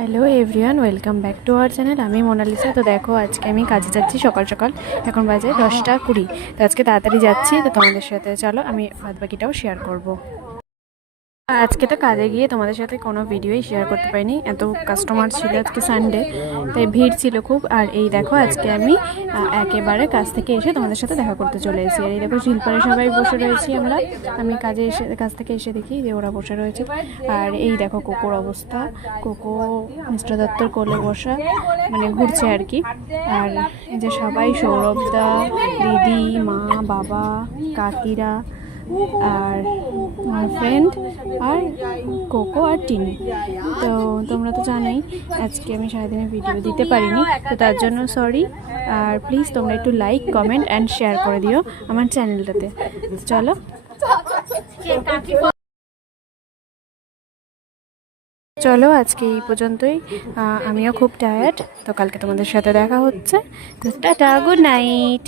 Hello everyone, welcome back to our channel. আমি Mona Lisa. তো দেখো, আজকে আমি কাজে যাচ্ছি সকাল সকাল। এখন বাজে 10টা 20। তো আজকে তাড়াতাড়ি যাচ্ছি, তো তোমাদের সাথে চলো আমি বাদবাকিটাও শেয়ার করব। আজকে তো কাজে গিয়ে তোমাদের সাথে কোনো ভিডিওই শেয়ার করতে পারিনি, এত কাস্টমার ছিল। আজকে সানডে, তাই ভিড় ছিল খুব। আর এই দেখো, আজকে আমি একেবারে কাজ থেকে এসে তোমাদের সাথে দেখা করতে চলে এসেছি। আর এই দেখো, শিল্পারে সবাই বসে রয়েছি আমরা। আমি কাজ থেকে এসে দেখি যে ওরা বসে রয়েছে। আর এই দেখো কোকোর অবস্থা। কোকো মিস্টার দত্তর কোলে বসা, মানে ঘুরছে আর কি। আর এই যে সবাই, সৌরভদা, দিদি, মা, বাবা, কাকিরা, আর আমার ফ্রেন্ড, আর কোকো আর টিনি। তো তোমরা তো জানোই আজকে আমি সারাদিনে ভিডিও দিতে পারিনি, তো তার জন্য সরি। আর প্লিজ তোমরা একটু লাইক, কমেন্ট অ্যান্ড শেয়ার করে দিও আমার চ্যানেলটাতে। চলো চলো আজকে এই পর্যন্তই। আমিও খুব টায়ার্ড, তো কালকে তোমাদের সাথে দেখা হচ্ছে। তো টাটা, গুড নাইট।